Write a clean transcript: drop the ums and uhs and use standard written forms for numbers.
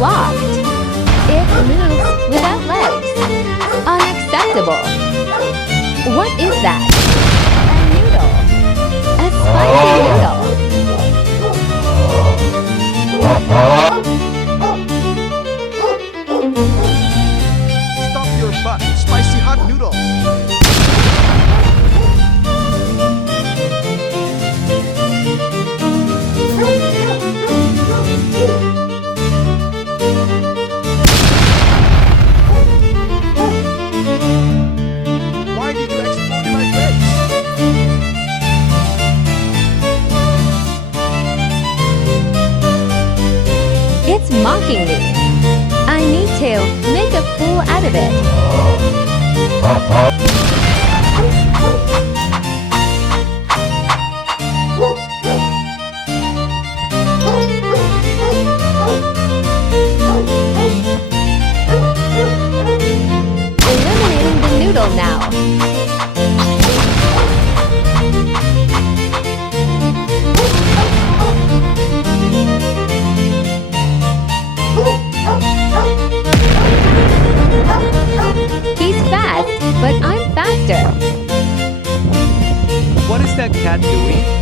walked. It moves without legs. Unacceptable. What is that? A noodle. A spicy noodle. Stop your butt, spicy hot noodles. Why did you explode in my face? It's mocking me. I need to make a fool out of it. Eliminating the noodle now. He's fast, but I'm faster. What is that cat doing?